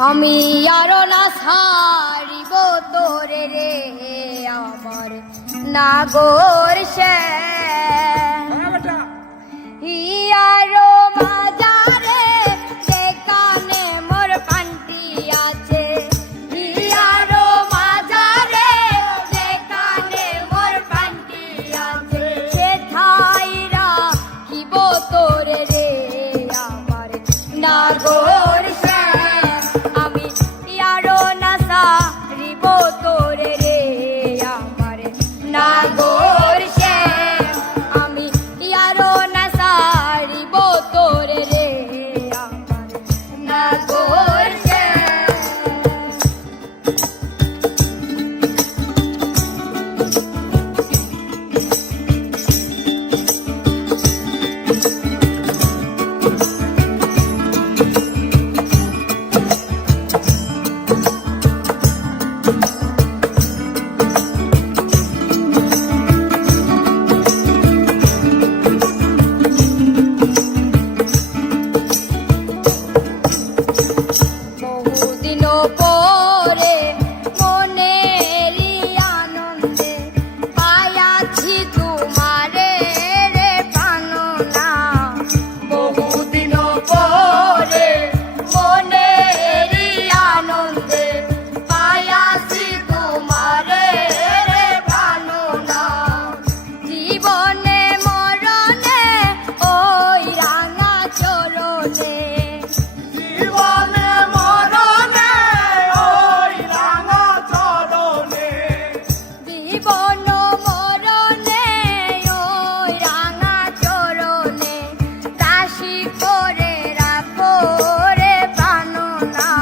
আমি আর না সারিব তোরে রে আমার নাগর সে আরও হ্যাঁ, মাজা না